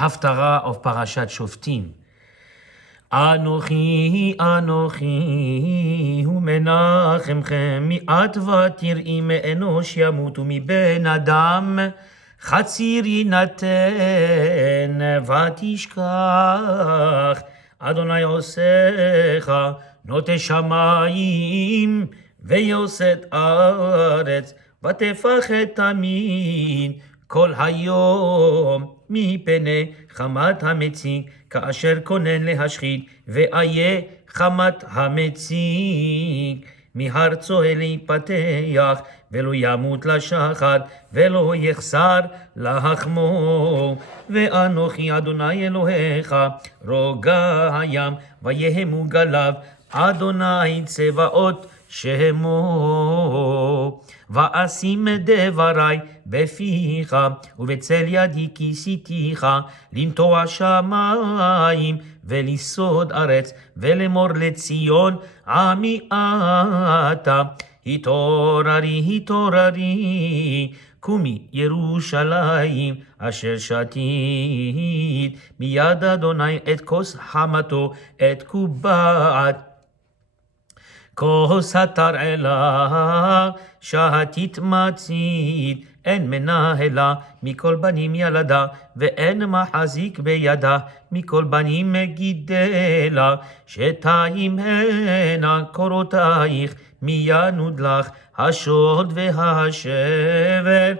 Haftarah of Parashat Shoftim. Anochi, Anochi, hu menachemchem mi'at v'tir'i me'enosh yamutu mi'ben adam, chatzir yinaten v'tishkach, Adonai osecha, note shamayim, ve'yoset aretz, v'tefachet tamid, kol hayom, מפני חמת המציג, כאשר כונן להשחית, ואיה חמת המציג. מהר צוהל להיפתח, ולא ימות לשחת, ולא יחסר לחמו. ואנוכי אדוני אלוהיך, רוגע הים, ויהמו גליו, אדוני צבאות שמו. ואשים דברי בפיך, ובצל ידי כיסיתיך, לנטוע שמיים, ולסוד ארץ, ולאמור לציון עמי אתה. התעוררי, התעוררי, קומי ירושלים, אשר שתית מיד אדוני את כוס חמתו, את קובעת. כוס התרעלה, שתית מצית, אין מנהלה, מכל בנים ילדה, ואין מחזיק בידה, מכל בנים מגידלה, שתיים הנה קורותייך, מי ינוד לך השוד והשבר,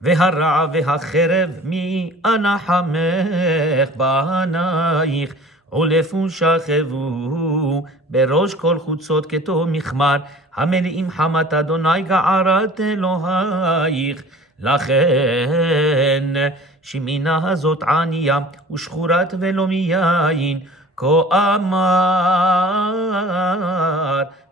והרע והחרב, מי אנחמך בנייך, עולפו שכבו בראש כל חוצות כתום מחמר, המלאים חמת אדוני גערת אלוהיך. לכן שמינה הזאת ענייה ושחורת ולא מיין, כה אמר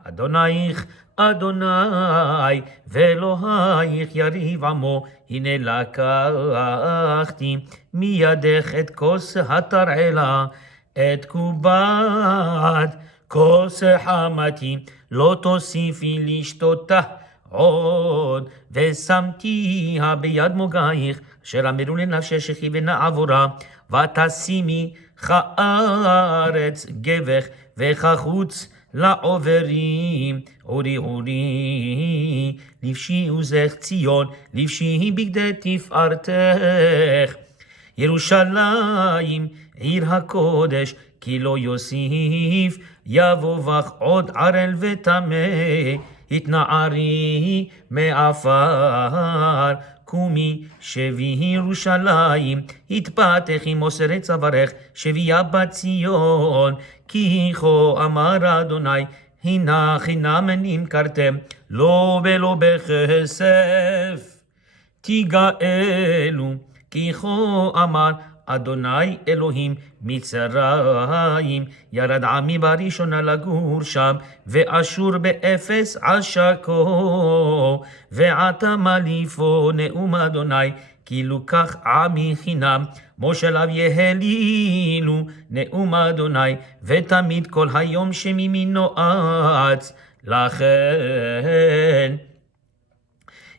אדונייך אדוני ואלוהיך יריב עמו. הנה לקחתי מידך את כוס התרעלה, את קובעת כוס חמתי, לא תוסיפי לשתותה עוד, ושמתיה ביד מוגייך, אשר אמרו לנפשך ונעבורה, ותשימי כארץ גבך, וכחוץ לעוברים. אורי אורי, לבשי עוזך ציון, לבשי בגדי תפארתך. ירושלים עיר הקודש, כי לא יוסיף יבוא בך עוד ערל וטמא. התנערי מעפר, קומי שבי ירושלים, התפתחי מוסרי צווארך, שבייה בציון. כי כה אמר אדוני, הנה חינם נמכרתם, לא ולא בכסף תגאלו. כי כה אמר אדוני אלוהים, מצרים ירד עמי בראשונה לגור שם, ואשור באפס עשקו. ועתה מליפו נאום אדוני, כי לוקח עמי חינם, מושליו יהלילו נאום אדוני, ותמיד כל היום שמימינו אץ. לכן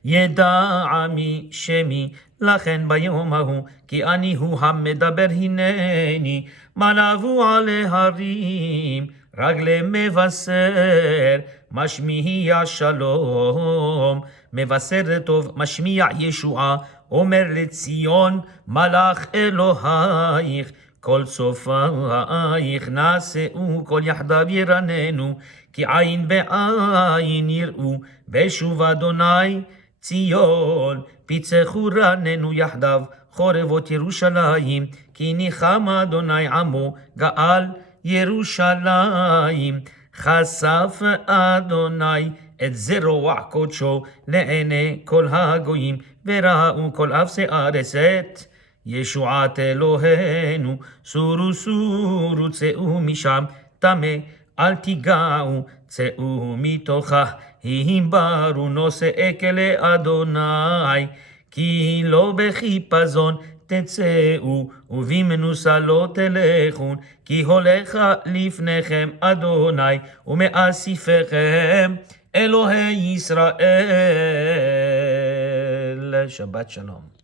ידע עמי שמי, לכן ביום ההוא, כי אני הוא המדבר, הנני מלאבו על ההרים, רגלי מבשר, משמיע שלום, מבשר טוב, משמיע ישועה, אומר לציון מלאך אלוהיך, כל צופייך נשאו, כל יחדיו ירננו, כי עין בעין יראו, בשוב אדוני ציון, פיצחו רננו יחדיו, חורבות ירושלים, כי ניחם אדוני עמו, גאל ירושלים. חשף אדוני את זרוע קודשו לעיני כל הגויים, וראו כל אפסי ארץ את ישועת אלוהינו. סורו סורו צאו משם, טמא אל תיגעו, צאו מתוכה, היברו נושאי כלי אדוני, כי לא בחיפזון תצאו, ובמנוסה לא תלכון, כי הולך לפניכם אדוני, ומאסיפכם אלוהי ישראל. שבת שלום.